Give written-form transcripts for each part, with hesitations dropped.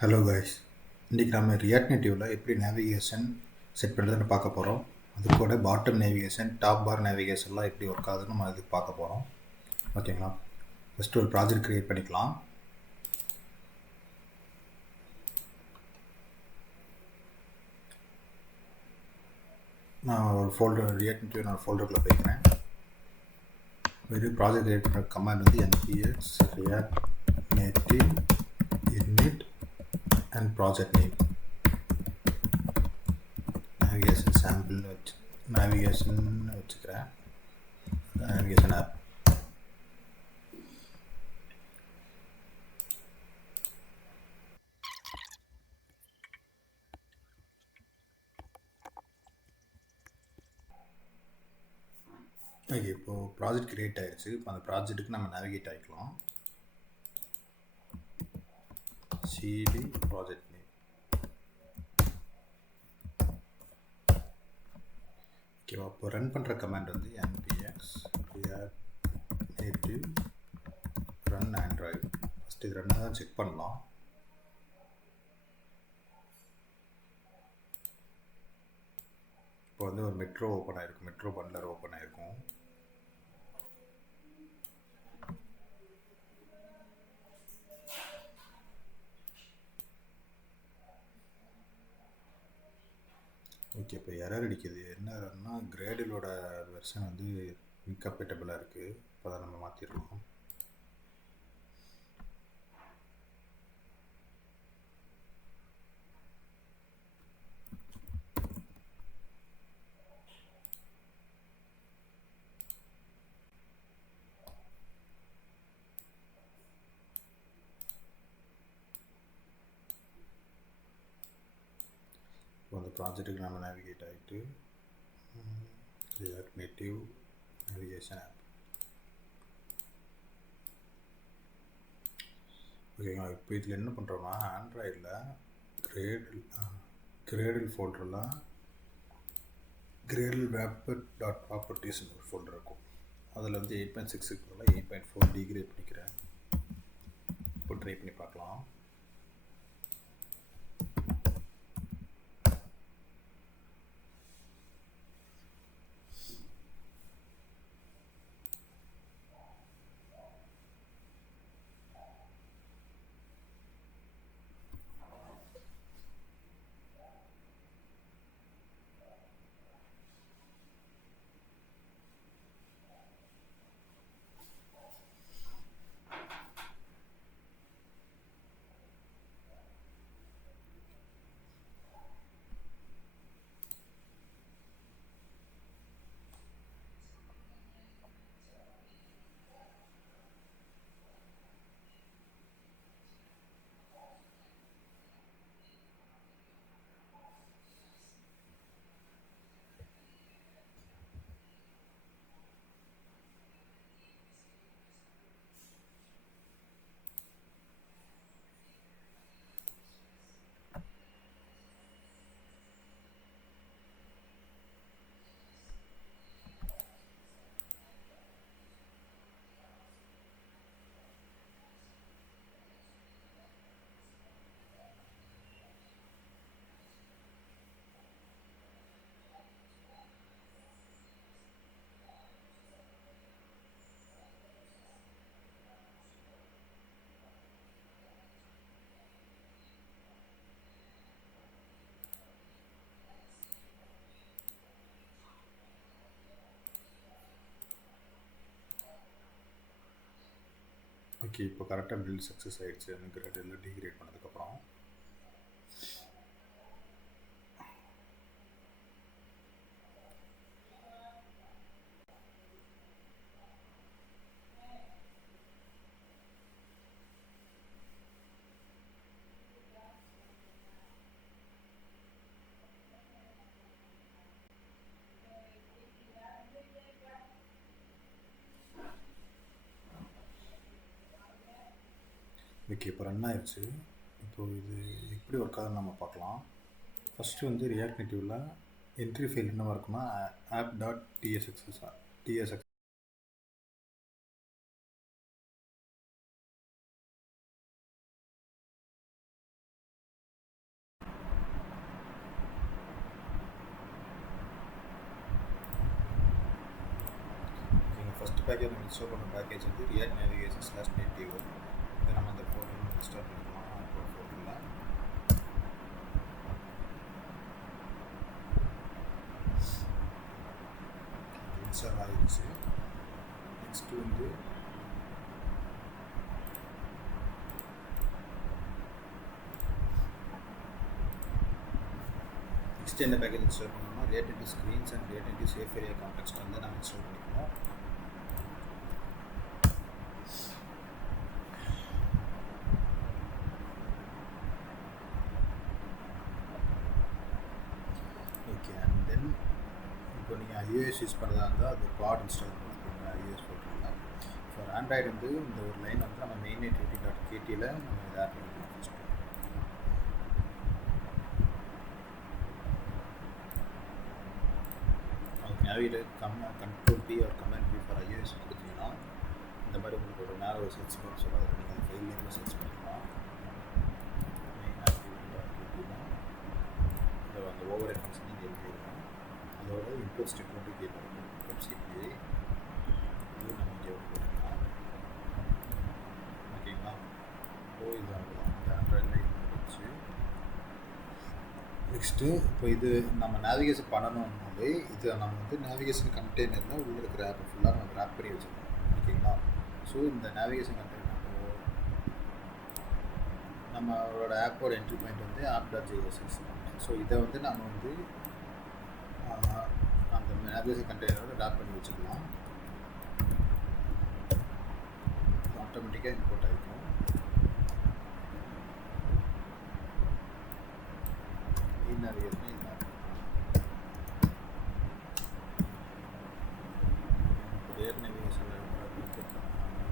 Hello guys, இன்றைக்கி நம்ம react நேட்டிவில் எப்படி நேவிகேஷன் செட் பண்ணுறதுன்னு பார்க்க போகிறோம். அது கூட பாட்டம் நேவிகேஷன், டாப் பார் நேவிகேஷன்லாம் எப்படி ஒர்க் ஆகுதுன்னு நம்ம அதுக்கு பார்க்க போகிறோம். ஓகேங்களா? ஃபஸ்ட்டு ஒரு ப்ராஜெக்ட் க்ரியேட் பண்ணிக்கலாம். நான் ஒரு ஃபோல்டர் ரியாக்ட் நேட்டிவ் நான் ஒரு ஃபோல்டருக்குள்ளே போய்க்கிறேன். வெறும் ப்ராஜெக்ட் க்ரியேட் பண்ணுற கமாண்ட் வந்து npx react native init and project name navigation சாம்பிள்னு நேவிகேஷன் வச்சுக்கிறேன். Navigation app. ஓகே, இப்போது ப்ராஜெக்ட் க்ரியேட் ஆகிடுச்சு. இப்போ அந்த ப்ராஜெக்ட்டுக்கு நம்ம நேவிகேட் ஆகிக்கலாம். cd project name. ஓகேவா? இப்போ ரன் பண்ணுற கமாண்ட் வந்து npx react native run android. First இது ரன்னாக தான் செக் பண்ணலாம். இப்போ வந்து ஒரு மெட்ரோ ஓப்பன் ஆகிருக்கும், மெட்ரோ பண்ட்லர் ஓப்பன் ஆகிருக்கும். ஓகே, இப்போ எரர் அடிக்குது. என்ன எரர்னா கிரேடிலோட வெர்ஷன் வந்து இன்கம்பேட்டபிளாக இருக்குது. இப்போ அதை நம்ம மாற்றிடலாம். இப்போ அந்த ப்ராஜெக்ட்டுக்கு நம்ம நேவிகேட் ஆகிட்டு ரியாக்ட் நேட்டிவ் நேவிகேஷன் ஆப். ஓகேங்களா? இப்போ இதில் என்ன பண்ணுறோம்னா ஆண்ட்ராய்டில் கிரேடில் ஃபோல்டரில் கிரேடில் வேப்பர் டாட் ப்ராப்பர்ட்டிஸ்னு ஒரு ஃபோல்டர் இருக்கும். அதில் வந்து 8.6 8.4 டிகிரேட் பண்ணிக்கிறேன். இப்போ ட்ரை பண்ணி பார்க்கலாம். ஓகே, இப்போ கரெக்டாக பில்ட் சக்ஸஸ் ஆகிடுச்சு. அந்த கிரேடில் டிகிரேட் பண்ணதுக்கப்புறம் ஓகே, இப்போ ரன் ஆயிடுச்சு. இப்போது இது எப்படி ஒர்க் ஆகுதுன்னு நம்ம பார்க்கலாம். ஃபஸ்ட்டு வந்து ரியாக்ட் நேட்டிவில் என்ட்ரி ஃபைல் என்னவாக இருக்குன்னா ஆப் டாட் டிஎஸ்எக்ஸ் பேக்கேஜ் நம்ம இன்ஸ்டால் பண்ணுற பேக்கேஜ் வந்து ரியாக்ட் நேவிகேஷன் /native. இதை நம்ம அந்த ஃபோல்டர் இன்ஸ்டால் பண்ணிக்கலாம். அப்புறம் ஃபோல்டரில் இன்ஸ்டால் ஆகிடுச்சு. நெக்ஸ்ட்டு வந்து நெக்ஸ்ட் என்ன பேக்கேஜ் இன்ஸ்டால் பண்ணணும்னா related to screens and related to safe area context வந்து நம்ம இன்ஸ்டால் பண்ணிக்கணும். ஓகே, அண்ட் தென் இப்போ நீங்கள் iOS யூஸ் பண்ணுறதா இருந்தால் அது பாட் இன்ஸ்டால் பண்ணிக்கோங்க iOS போட்டுருங்க. ஃபார் ஆண்ட்ராய்டு வந்து இந்த ஒரு லைன் வந்து நம்ம மெயின் activity.ktல நம்ம இதை ஆட் பண்ணிக்கலாம். ஃபஸ்ட்டு நேவிகேட்டர் கண்ட்ரோல் P ஒரு கமெண்ட் P ஃபார் iOS கொடுத்தீங்கன்னா இந்த மாதிரி உங்களுக்கு ஒரு மேலே ஒரு சர்ச் பாக்ஸ் வரும். நீங்கள் அந்த ஃபைல் நேமில் சர்ச் பண்ணிக்கலாம். மெயின் activity.ktனா இந்த அந்த ஓவர் ரெஃபரன்ஸ் நீங்கள் எழுதிடலாம். அதோட இம்போர்ட் ஸ்டேட்மெண்ட்டு கேட்கும் வெப்சைட்லேயே இது நம்ம இங்கே போட்டுக்கலாம். ஓகேங்களா? ஓ இது அவ்வளோதான். இந்த ஆண்ட்ராய்டில் இது வந்துச்சு. நெக்ஸ்ட்டு இப்போ இது நம்ம நேவிகேஷன் பண்ணணும்னாலே இது நம்ம வந்து நேவிகேஷன் கண்டெய்னரில் உள்ளே இருக்கிற ஆப் ஃபுல்லாக நம்ம ட்ராப் பண்ணி வச்சுருக்கோம். ஓகேங்களா? ஸோ இந்த நேவிகேஷன் கண்டெய்னர் நம்மளோட ஆப்போட என்ட்ரி பாயிண்ட் வந்து app.js. ஸோ இதை வந்து நம்ம வந்து அந்த நேவிகேஷன் கண்டெய்னரோட ட்ராப் பண்ணி வச்சுக்கலாம். ஆட்டோமேட்டிக்காக இம்போர்ட் ஆகிக்கும். நேவிகேஷன் இல்லை ரியல் நேவிகேஷன்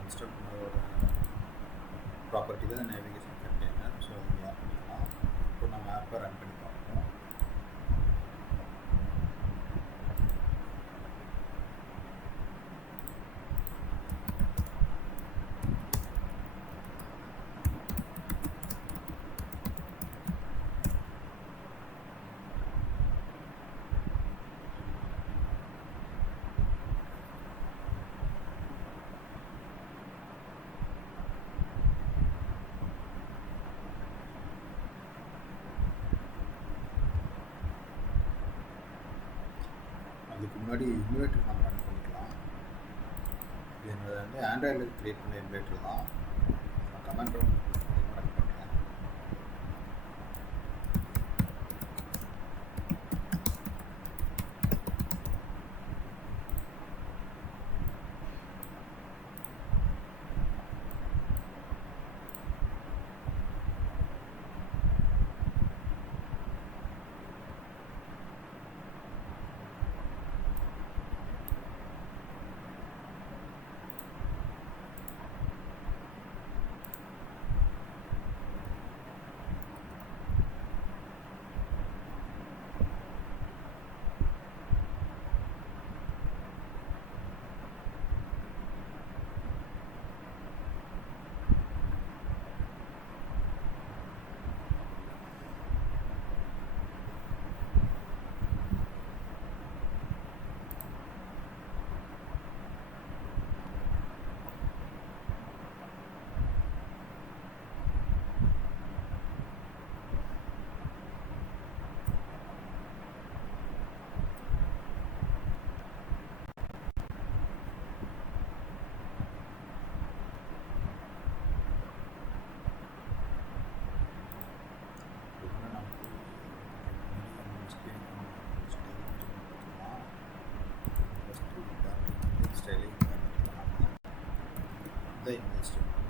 இன்ஸ்டால் பண்ணதோட ப்ராப்பர்ட்டி தான் நேவிகேஷன் கண்டெய்னர். ஸோ அதை ஆட் பண்ணிக்கலாம். இப்போ நம்ம ஆப்பை ரன் பண்ணி பார்ப்போம். அதுக்கு முன்னாடி இன்வெர்ட்டர் நம்ம ரன் பண்ணிக்கலாம். இது என்னோட வந்து ஆண்ட்ராய்டில் க்ரியேட் பண்ண இன்வெர்ட்டர் தான். நான் கமெண்ட் ரன் பண்ணுறேன்.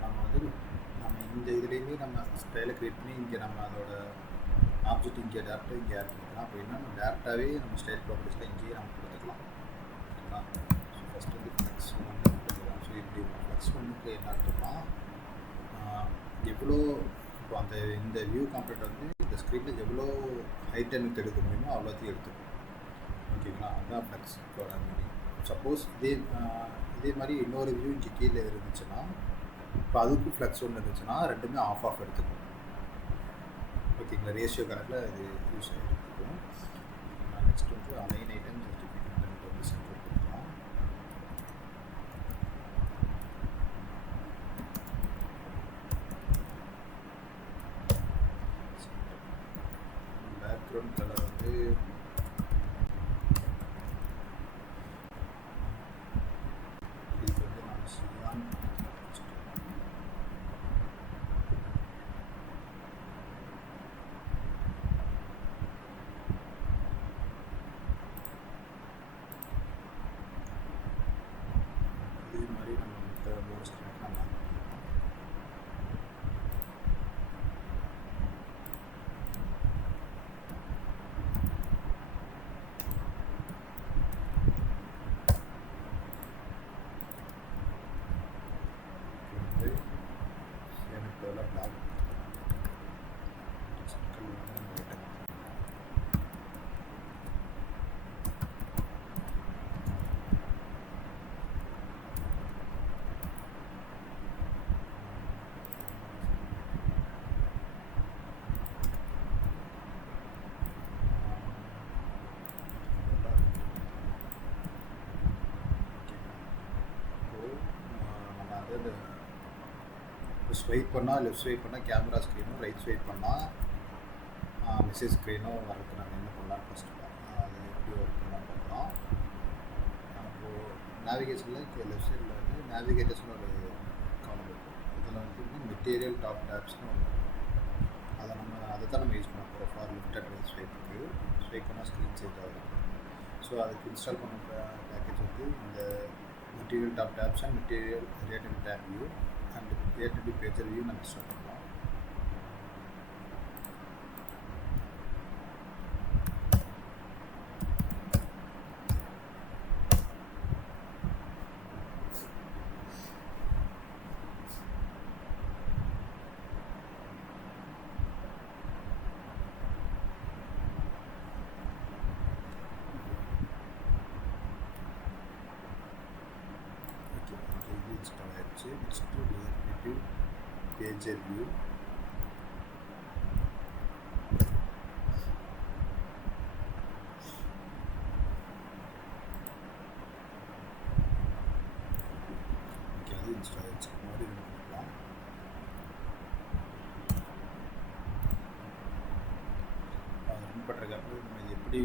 நம்ம வந்து நம்ம இந்த இதுலேயுமே நம்ம ஸ்டைலை க்ரியேட் பண்ணி இங்கே நம்ம அதோட ஆப்ஜெக்ட் இங்கே டேரெக்டாக இங்கே ஆட் பண்ணிக்கலாம். அப்படின்னா நம்ம டேரெக்டாகவே நம்ம ஸ்டைல் ப்ராப்பர்ட்டிஸில் இங்கேயே நம்ம கொடுத்துக்கலாம். ஓகேங்களா? ஸோ ஃபஸ்ட்டு வந்து ஃப்ளெக்ஸ் ஒன்று கொடுத்துக்கலாம். ஸோ இப்படி ஃப்ளெக்ஸ் ஒன்றுக்கு என்ன அர்த்தம்னா எவ்வளோ இப்போ அந்த இந்த வியூ காம்பனெண்ட் வந்து இந்த ஸ்க்ரீனில் எவ்வளோ ஹைட் அண்ட் எடுக்க முடியுமோ அவ்வளோத்தையும் எடுத்துக்கும். ஓகேங்களா? அதுதான் ஃப்ளெக்ஸோட மீனிங். சப்போஸ் இதே மாதிரி இன்னொரு வியூ இங்கே கீழே இருந்துச்சுன்னா இப்போ அதுக்கும் ஃப்ளெக்ஸ் ஒன்று இருந்துச்சுன்னா ரெண்டுமே ஆஃப் எடுத்துக்கும். ஓகேங்களா? ரேஷியோ கணக்கில் இது யூஸ் எடுத்துக்கும். நெக்ஸ்ட் வந்து அலைன் ஐட்டம் ஜஸ்டிஃபிகேஷன் வந்து சென்டர் கொடுக்கலாம். ஸ்வைப் பண்ணால் லெஃப்ட் ஸ்வைப் பண்ணால் கேமரா ஸ்க்ரீனும், ரைட் ஸ்வைப் பண்ணால் மெசேஜ் ஸ்க்ரீனும் வரதுக்கு நம்ம என்ன பண்ணலாம் ஃபஸ்ட்டு அது எப்படி ஒர்க் பண்ணலாம் பார்க்கலாம். அப்போது நேவிகேஷனில் லெஃப்ட் சைடில் வந்து நேவிகேட்டர்ஸ்னு ஒரு காலம் இருக்கும். இதில் வந்து மெட்டீரியல் டாப் டேப்ஸ்னு ஒன்று இருக்கும். அதை தான் நம்ம யூஸ் பண்ண போகிறோம் ஃபார் லெஃப்ட் அண்ட் ரைட் ஸ்வைப்புக்கு. ஸ்வைப் பண்ணால் ஸ்க்ரீன் சேஞ்ச் ஆகும். ஸோ அதுக்கு இன்ஸ்டால் பண்ண பேக்கேஜ் வந்து இந்த material top tabs and material related tab view and related pager view நம்ம இன்ஸ்டால் பண்ணலாம். இன்ஸ்டால் ஆகிடுச்சு. Next relative pager view. Okay, அது இன்ஸ்டால் ஆகிடுச்சு. மாதிரி ரன் பண்ணலாம். ரன் பண்ணுறதுக்கு நம்ம இது எப்படி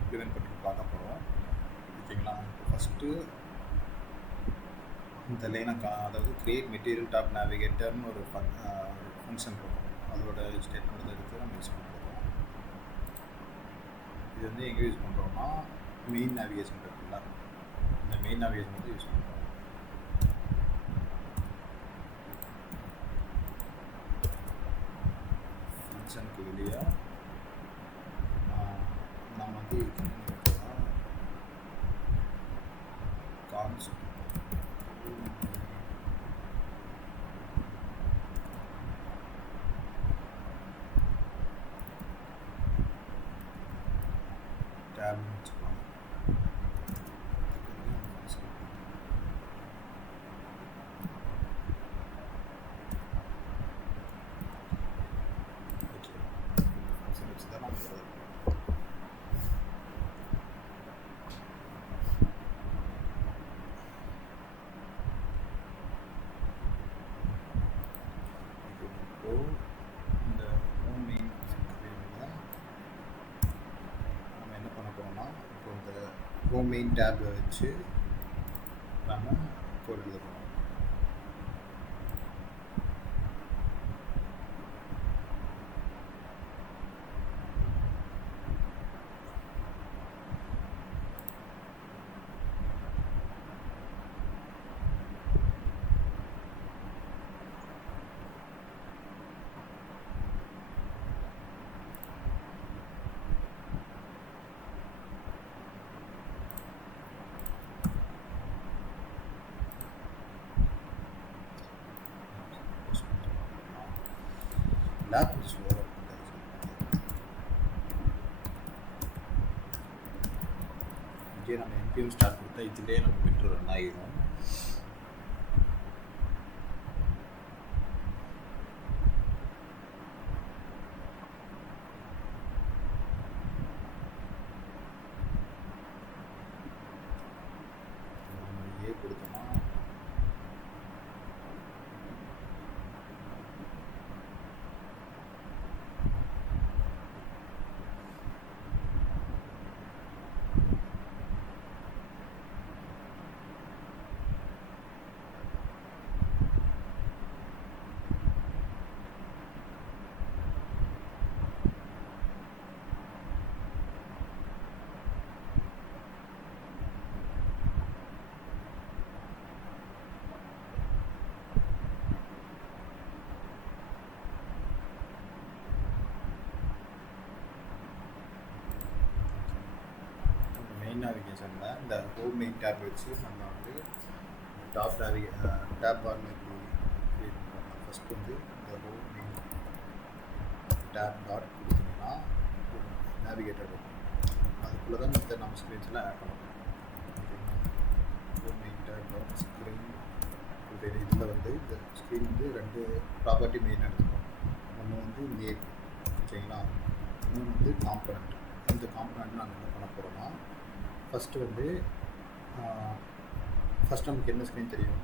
இம்ப்ளிமெண்ட் பண்ணி பார்க்க போகிறோம். ஓகேங்களா? இப்போ ஃபஸ்ட்டு இந்த லைனை அதாவது கிரியேட் மெட்டீரியல் டாப் நேவிகேட்டர்னு ஒரு ஃபங்க்ஷன் இருக்கும். அதோட ஸ்டேட்மெண்ட் எடுத்து நம்ம யூஸ் பண்ணுறோம். இது வந்து எங்கே யூஸ் பண்ணுறோம்னா மெயின் நேவிகேஷன் இருக்குல்ல, இந்த மெயின் நேவிகேஷன் வந்து யூஸ் பண்ணுறோம். ஃபங்க்ஷனுக்கு வெளியே நம்ம வந்து கான்ஸ்ட் டேப் வச்சுக்கலாம். ஓகே, ஃபங்க்ஷன் வச்சு தான் நம்ம எழுதுறோம். இந்த ஹோம் மெயின் ஸ்க்ரீனில் நம்ம என்ன பண்ண போகிறோம்னா இப்போ இந்த ஹோம் மெயின் டேப்பை வச்சு நம்ம கோட் எழுத போகிறோம். லேப் கொஞ்சம் ஸ்லோவாக இருக்கும். இங்கே நம்ம NPM ஸ்டார்ட் கொடுத்தா இதுலேயே நம்ம விட்டு ரன் ஆகிடும். நம்ம ஏ கொடுத்தோம்னா நேவிகேஷனில் இந்த ஹோம் மெயின் டேப் வச்சு நம்ம வந்து டாப் டேப் பார்னு எப்படி க்ரியேட் பண்ணலாம். ஃபஸ்ட் வந்து இந்த ஹோம் மெயின் டேப் டாட் கொடுத்தீங்கன்னா ஒரு நேவிகேட்டர் இருக்கும். அதுக்குள்ளே தான் இந்த நம்ம ஸ்க்ரீன்ஸ்லாம் ஆட் பண்ணணும். ஓகேங்களா? Home main tab dot screen இதில் வந்து இந்த ஸ்க்ரீன் வந்து 2 ப்ராப்பர்ட்டி மெயின் எடுத்துக்கணும். ஒன்று வந்து நேம், ஓகேங்களா? இன்னொன்று வந்து காம்பனண்ட். இந்த காம்பனண்ட் நாங்கள் என்ன பண்ண போகிறோம்னா ஃபஸ்ட்டு வந்து ஃபஸ்ட் நமக்கு என்ன ஸ்க்ரீன் தெரியும்,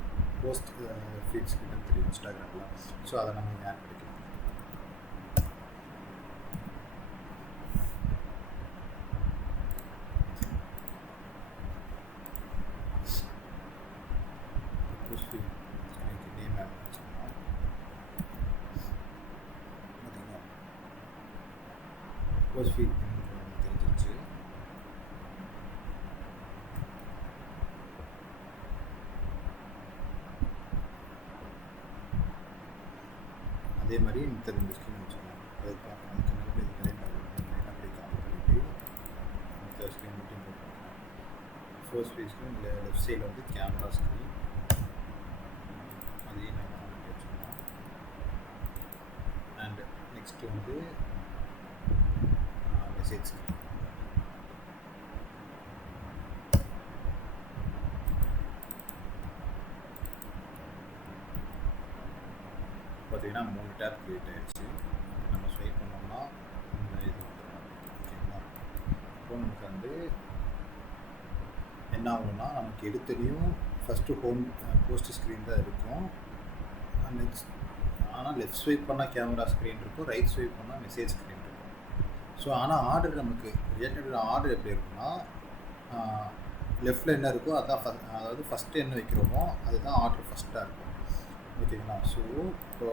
போஸ்ட் ஃபீட் ஸ்க்ரீன் தெரியும் இன்ஸ்டாகிராமில். ஸோ அதை நம்ம ஆட் பண்ணிக்கலாம். போஸ்ட் ஃபீட் ஸ்க்ரீனுக்கு நேம் ஆட் வச்சுக்கலாம். பார்த்தீங்கன்னா போஸ்ட் ஃபீட் தெரிஞ்சிருச்சு. அதே மாதிரி இந்த 2 ஸ்க்ரீன் வச்சுக்கலாம். அதுக்கு மேலே இது அப்படி காப்பி பண்ணிவிட்டு இந்த ஸ்க்ரீன் மட்டும் போட்டுக்கலாம். ஃபர்ஸ்ட் ஃபீட் ஸ்க்ரீன் இல்லை லெஃப்ட் சைடில் வந்து கேமரா ஸ்க்ரீன், அதையும் நம்ம வச்சுக்கலாம். அண்ட் நெக்ஸ்ட்டு வந்து மெசேஜ் ஸ்க்ரீன். பார்த்தீங்கன்னா 3 டேப் க்ரியேட் ஆகிடுச்சு. நம்ம ஸ்வைப் பண்ணோம்னா இந்த இது வந்துடும். ஓகேங்களா? இப்போ நமக்கு வந்து என்ன ஆகும்னா நமக்கு எடுத்துலேயும் ஃபஸ்ட்டு ஹோம் போஸ்ட் ஸ்க்ரீன் தான் இருக்கும். நெக்ஸ்ட் ஆனால் லெஃப்ட் ஸ்வைப் பண்ணால் கேமரா ஸ்க்ரீன் இருக்கும், ரைட் ஸ்வைப் பண்ணால் மெசேஜ் ஸ்க்ரீன் இருக்கும். ஸோ ஆனால் ஆர்டர் நமக்கு ரிலேட்டட் ஆர்டர் எப்படி இருக்குன்னா லெஃப்ட்டில் என்ன இருக்கோ அதுதான் அதாவது ஃபஸ்ட்டு என்ன வைக்கிறோமோ அதுதான் ஆர்டர் ஃபஸ்ட்டாக இருக்கும். ஓகேங்களா? ஸோ இப்போ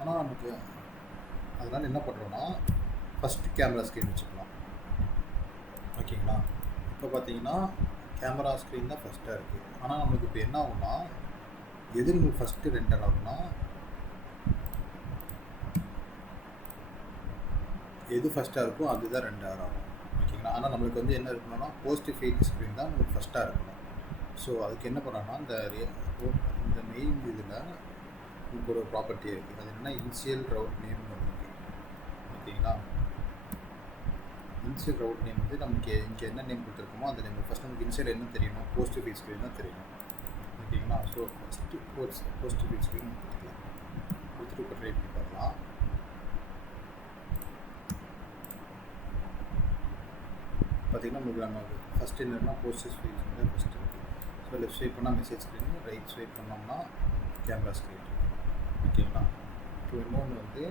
ஆனால் நமக்கு அதனால் என்ன பண்ணுறோன்னா ஃபஸ்ட்டு கேமரா ஸ்க்ரீன் வச்சுக்கலாம். ஓகேங்களா? இப்போ பார்த்தீங்கன்னா கேமரா ஸ்க்ரீன் தான் ஃபஸ்ட்டாக இருக்குது. ஆனால் நம்மளுக்கு இப்போ என்ன ஆகும்னா எது நமக்கு ஃபஸ்ட்டு ரெண்டர் ஆகும்னா எது ஃபஸ்ட்டாக இருக்கோ அதுதான் 2 hour ஆகும். ஓகேங்களா? ஆனால் நம்மளுக்கு வந்து என்ன இருக்கணும்னா போஸ்ட் ஃபீட் ஸ்க்ரீன் தான் நமக்கு ஃபஸ்ட்டாக இருக்கணும். ஸோ அதுக்கு என்ன பண்ணோன்னா இந்த மெயின் இதில் நமக்கு ஒரு ப்ராப்பர்ட்டி இருக்குது. அது என்னென்னா இனிஷியல் ரவுட் நேம் இருக்குது. ஓகேங்களா? இனிஷியல் ரவுட் நேம் வந்து நமக்கு இங்கே என்ன நேம் கொடுத்துருக்கோமோ அந்த நேம் ஃபஸ்ட் நமக்கு இனிஷியல் என்ன தெரியணும், போஸ்ட் ஃபீட் ஸ்க்ரீன் தான் தெரியணும். ஓகேங்களா? So first post feed screen கொடுத்துக்கலாம். கொடுத்துட்டு இப்போ ட்ரை பண்ணி பார்க்கலாம். பார்த்திங்கன்னா உங்களுக்கு நம்ம ஃபஸ்ட்டு என்னென்னா போஸ்ட் ஃபீட் வந்து ஃபஸ்ட்டு இருக்குது. ஸோ லெஃப்ட் ஸ்வைப் பண்ணால் மெசேஜ் ஸ்க்ரீன், ரைட் ஸ்வைப் பண்ணோம்னா கேமரா ஸ்க்ரீன். ஓகேங்களா? இப்போ இன்னொன்று வந்து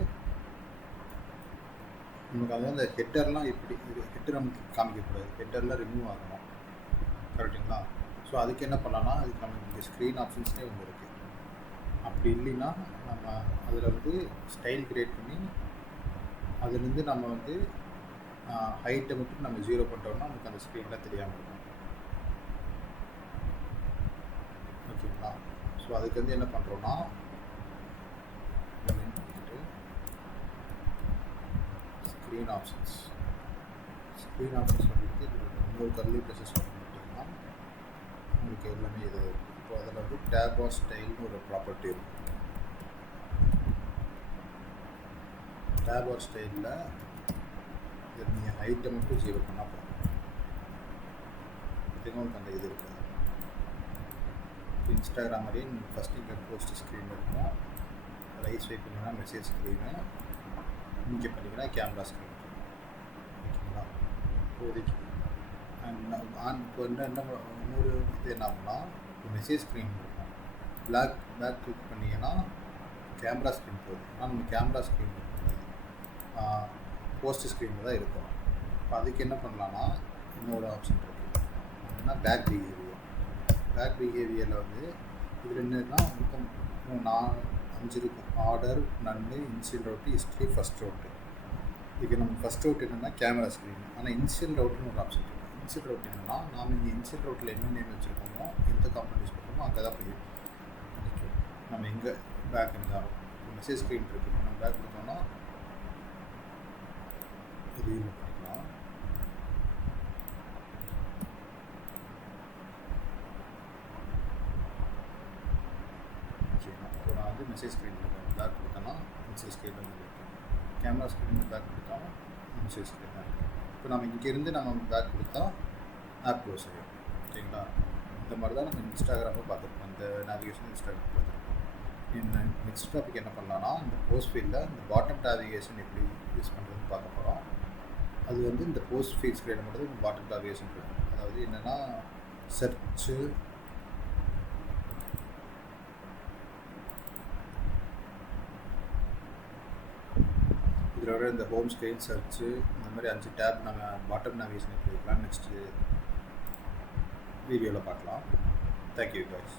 நமக்கு அதாவது அந்த ஹெட்டர்லாம் எப்படி ஹெட்டர் நமக்கு காமிக்கக்கூடாது, ஹெட்டர்லாம் ரிமூவ் ஆகணும். கரெக்டுங்களா? ஸோ அதுக்கு என்ன பண்ணலாம்னா அதுக்கு நம்ம இங்கே ஸ்க்ரீன் ஆப்ஷன்ஸ்லேயே ஒன்று இருக்குது. அப்படி இல்லைன்னா நம்ம அதில் வந்து ஸ்டைல் க்ரியேட் பண்ணி அதுலேருந்து நம்ம வந்து ஹைட்டை மட்டும் நம்ம 0 பண்ணிட்டோம்னா நமக்கு அந்த ஸ்க்ரீனில் தெரியாமல் இருக்கும். ஓகேங்களா? ஸோ அதுக்கு வந்து என்ன பண்ணுறோன்னா ஸ்க்ரீன் ஆப்ஷன்ஸ் வந்துட்டு இன்னொரு கர்லி ப்ளஸஸ் பண்ணிட்டோம்னா உங்களுக்கு எல்லாமே இது இருக்குது. இப்போ அதில் வந்து டேப் ஆர் ஸ்டைல்னு ஒரு ப்ராப்பர்ட்டி இருக்கும். டேப் ஆர் ஸ்டைலில் இது நீங்கள் ஹைட்டை மட்டும் 0 பண்ணால் போதும். பார்த்தீங்கன்னா உங்களுக்கு அந்த இது இருக்காது. இன்ஸ்டாகிராம் மாதிரியே நீங்கள் ஃபஸ்ட்டு இங்கே போஸ்ட் ஸ்க்ரீன் இருக்கும், ரைட் ஸ்வைப் பண்ணிங்கன்னா மெசேஜ் ஸ்க்ரீனு, இங்கே பண்ணிங்கன்னா கேமரா ஸ்க்ரீன். ஓகேங்களா? இப்போதைக்கு இப்போ இன்னொரு இது என்ன ஆகும்னா மெசேஜ் ஸ்க்ரீன் இருக்கும், பேக் கிளிக் பண்ணிங்கன்னா கேமரா ஸ்க்ரீன் போகுது. ஆனால் நம்ம கேமரா ஸ்க்ரீன் இருக்கக்கூடாது, போஸ்ட் ஸ்க்ரீனில் தான் இருக்கும். இப்போ அதுக்கு என்ன பண்ணலான்னா இன்னொரு ஆப்ஷன் இருக்குது, என்னென்னா பேக் பிஹேவியரில் வந்து இதில் என்னன்னா மொத்தம் 5 இருக்கும். ஆர்டர், நன்னு, initial route, history, first route. இது நம்ம ஃபஸ்ட் ரவுட் என்னென்னா கேமரா ஸ்க்ரீன். ஆனால் இனிஷியல் ரவுட்டுன்னு ஒரு ஆப்ஷன் இருக்குது. இனிஷியல் ரவுட் என்னென்னா நாம் இங்கே இனிஷியல் ரவுட்டில் என்ன நேம் வச்சுருக்கோமோ எந்த காம்பனண்ட் யூஸ் பண்ணுறோமோ அங்கே தான் போய் நிற்கும். நம்ம எங்கே பேக் இருந்தாலும் இப்போ மெசேஜ் ஸ்க்ரீன் இருக்குது, நம்ம பேக் கொடுத்தோம்னா ரீமூவ் பண்ணிக்கலாம். ஓகேங்களா? இப்போ நான் வந்து மெசேஜ் ஸ்க்ரீனில் பேக் கொடுத்தேன்னா மெசேஜ் ஸ்க்ரீனில் வந்து இருக்கும், கேமரா ஸ்க்ரீனில் பேக் கொடுத்தாலும் மெசேஜ் ஸ்க்ரீன் தான் இருக்கும். இப்போ நம்ம இங்கேருந்து நம்ம பேக் கொடுத்தா ஆப் க்ளோஸ் ஆகிடும். ஓகேங்களா? இந்த மாதிரி தான் நம்ம இன்ஸ்டாகிராமை பார்த்துருக்கோம், இந்த நேவிகேஷன் இன்ஸ்டாகிராம் பார்த்துருக்கோம். நெக்ஸ்ட் டாபிக் என்ன பண்ணலான்னா இந்த போஸ்ட் ஃபீல்டில் இந்த பாட்டம் நேவிகேஷன் எப்படி யூஸ் பண்ணுறதுன்னு பார்க்க போகிறோம். அது வந்து இந்த போஸ்ட் ஃபீட் ஸ்க்ரீனில் மட்டும் இந்த பாட்டம் நேவிகேஷன் இருக்கும். அதாவது என்னென்னா சர்ச்சு, இதில் வர இந்த ஹோம் ஸ்க்ரீன் சர்ச்சு இந்த மாதிரி 5 டேப் நம்ம பாட்டம் நேவிகேஷன் எப்படி இருக்கலாம் நெக்ஸ்ட்டு வீடியோவில் பார்க்கலாம். Thank you guys.